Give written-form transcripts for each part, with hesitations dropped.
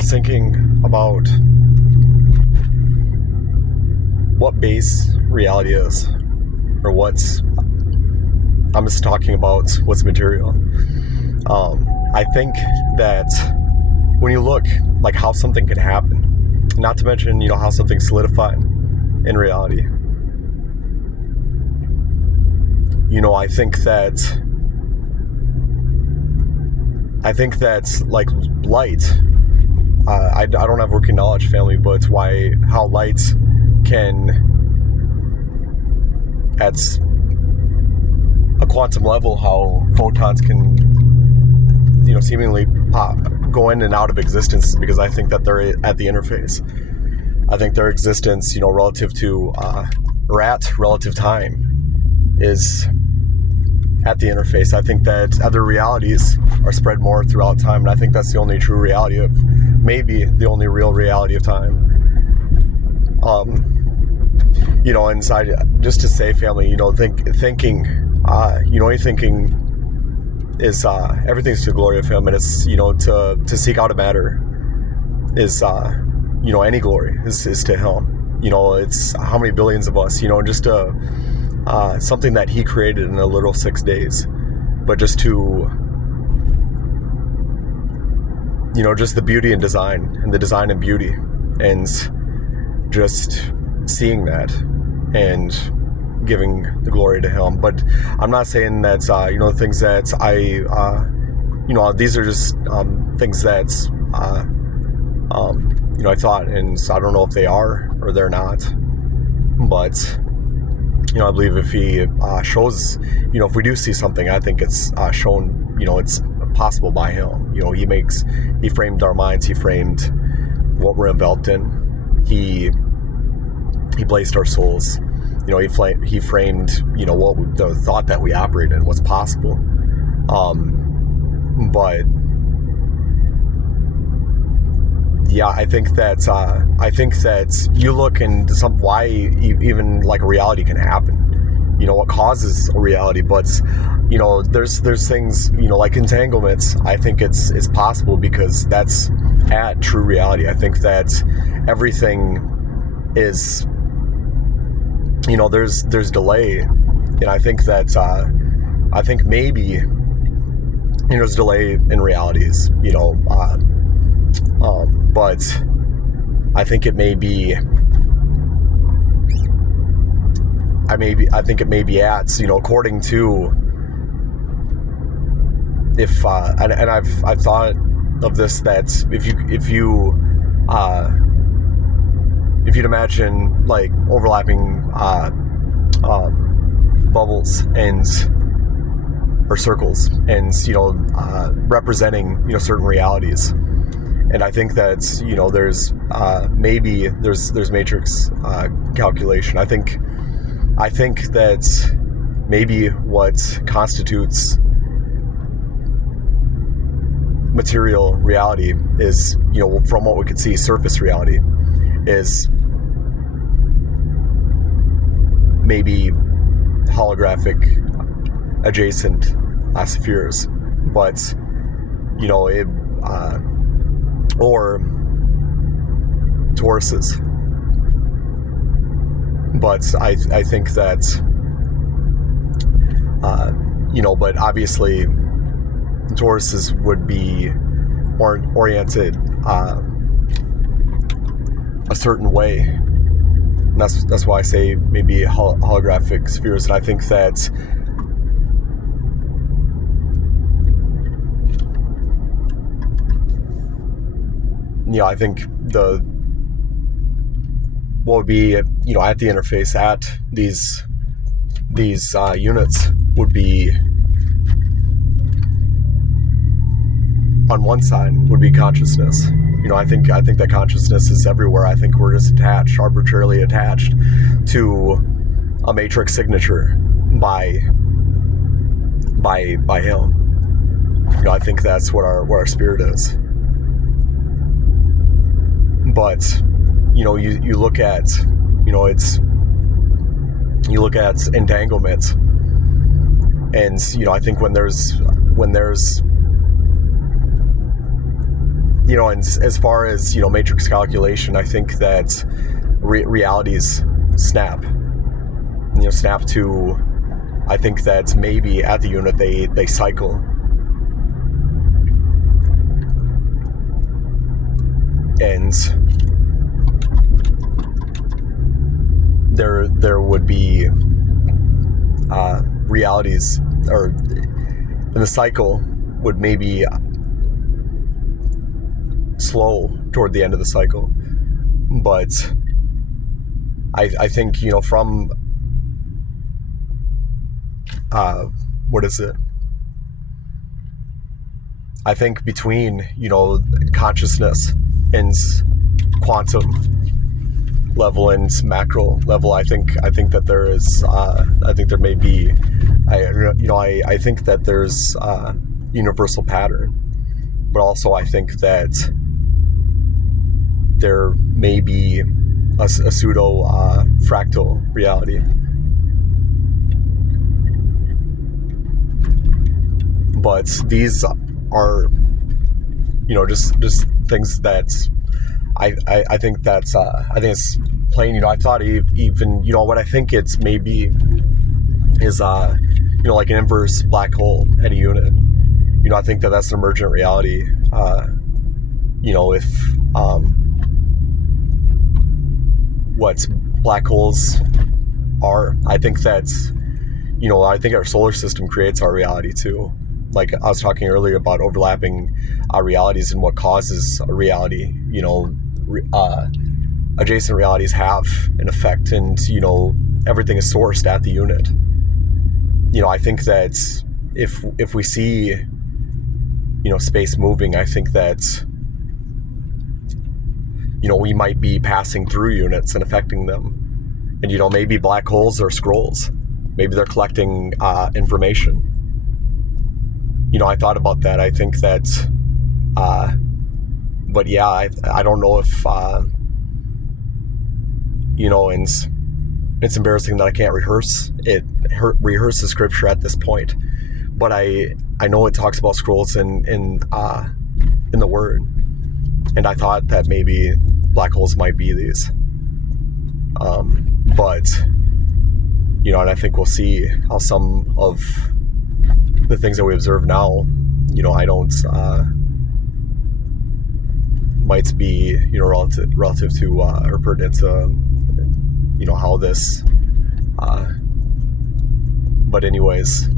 was thinking about what base reality is, or what's, I'm just talking about what's material. I think that when you look like how something can happen, not to mention, how something's solidified in reality, I think that like light, I don't have working knowledge, family, but how light can, at a quantum level, how photons can, seemingly go in and out of existence, because I think that they're at the interface. I think their existence, relative to, relative time, is at the interface. I think that other realities are spread more throughout time, and I think that's the only true reality of, maybe the only real reality of time. Inside, just to say, family, thinking is, everything's to the glory of Him, and it's, to seek out a matter is, any glory is to Him. It's how many billions of us, just something that He created in a literal 6 days, but just to, just the beauty and design, and the design and beauty, and just seeing that and giving the glory to Him. But I'm not saying that, things that these are just things that, I thought, and I don't know if they are or they're not, but, I believe if He shows, if we do see something, I think it's shown, it's possible by Him. He framed our minds, He framed what we're enveloped in, He placed our souls, He framed, what the thought that we operate in, what's possible. But yeah, I think that you look into why even like a reality can happen, what causes a reality, but there's things, like entanglements. I think it's possible because that's at true reality. I think that everything is, there's delay, and I think that I think maybe there's delay in realities, but I think it may be, I think it may be at, according to, if and I've thought of this, that if you'd imagine like overlapping bubbles or circles, and representing certain realities, and I think that there's maybe there's matrix calculation. I think that maybe what constitutes material reality is, from what we could see, surface reality is maybe holographic adjacent spheres, but or toruses. But I think that but obviously toruses would be oriented a certain way. And that's why I say maybe holographic spheres. And I think that I think what would be at the interface at these units would be, on one side would be consciousness. I think that consciousness is everywhere. I think we're just arbitrarily attached to a matrix signature by Him. I think that's what our spirit is. But you look at you look at entanglement, and I think when there's and as far as, matrix calculation, I think that realities snap. Snap to, I think that maybe at the unit they cycle. And there would be realities, or and the cycle would maybe slow toward the end of the cycle. But I think, from what is it? I think between, consciousness and quantum level and macro level, I think that there is, I think there may be, I think that there's a universal pattern, but also I think that there may be a pseudo fractal reality. But these are, just things that I think that's I think it's plain. I thought even what I think it's maybe is like an inverse black hole at a unit. I think that's an emergent reality. If what black holes are, I think that's I think our solar system creates our reality too. Like I was talking earlier about overlapping realities and what causes a reality. Adjacent realities have an effect, and everything is sourced at the unit. I think that if we see space moving, I think that we might be passing through units and affecting them. And maybe black holes are scrolls. Maybe they're collecting information. I thought about that. I think that, but yeah, I don't know if, and it's embarrassing that I can't rehearse the scripture at this point. But I know it talks about scrolls in the Word, and I thought that maybe black holes might be these. But and I think we'll see how some of the things that we observe now, I don't might be relative to or pertinent to how this. But anyways,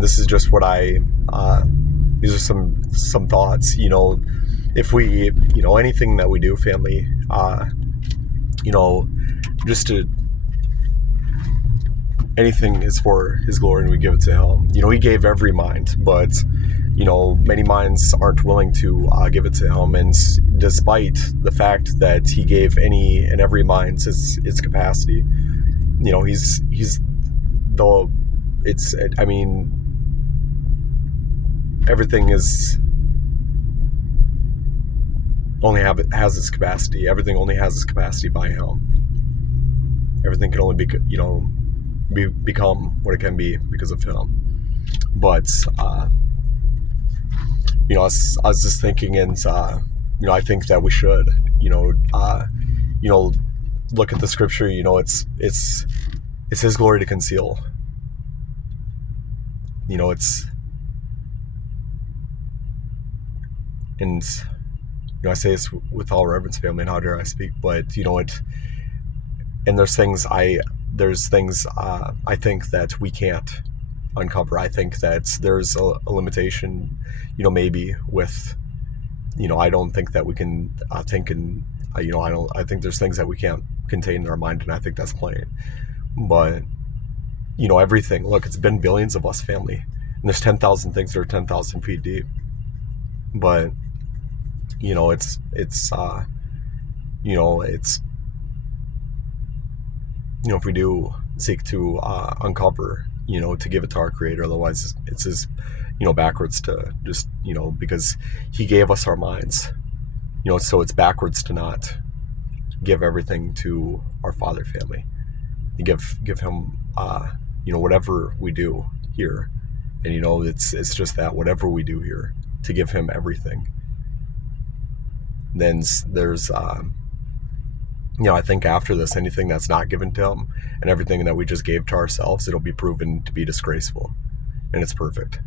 this is just what these are some thoughts. If we anything that we do, family, just to. Anything is for His glory, and we give it to Him. He gave every mind, but many minds aren't willing to give it to Him. And despite the fact that He gave any and every mind its capacity, He's though it's. I mean, everything is only has its capacity. Everything only has its capacity by Him. Everything can only be become what it can be because of Him. But I was just thinking, and I think that we should look at the scripture. It's His glory to conceal. It's, and I say this with all reverence, family, and how dare I speak, but and there's things I think that we can't uncover. I think that there's a limitation, maybe with, I don't think that we can think, and I think there's things that we can't contain in our mind, and I think that's plain. But everything. Look, it's been billions of us, family, and there's 10,000 things that are 10,000 feet deep. But it's if we do seek to uncover, to give it to our Creator, otherwise it's just, backwards to just, because He gave us our minds, so it's backwards to not give everything to our Father, family. You give Him, whatever we do here, and it's just that whatever we do here, to give Him everything. then there's I think after this, anything that's not given to him and everything that we just gave to ourselves, it'll be proven to be disgraceful, and it's perfect.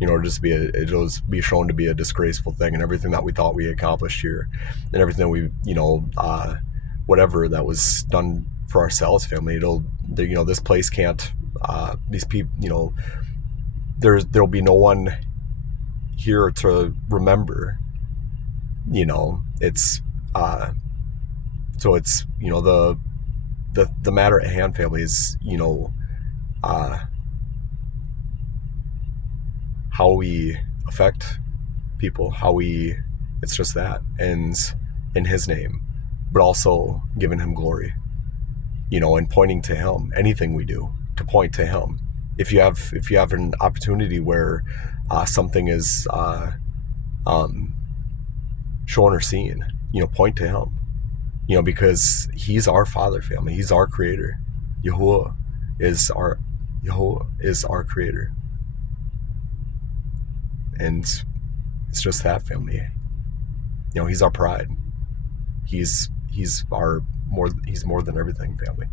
It'll just be shown to be a disgraceful thing, and everything that we thought we accomplished here, and everything that we, whatever that was done for ourselves, family. This place can't. These people, there'll be no one here to remember. It's so it's the matter at hand, family, is how we affect people, it's just that, and in his name, but also giving him glory, and pointing to him. Anything we do to point to him. If you have an opportunity where something is shown or seen, point to him, because he's our Father, family. He's our creator. Yahuwah is our creator. And it's just that, family. He's our pride. He's more than everything, family.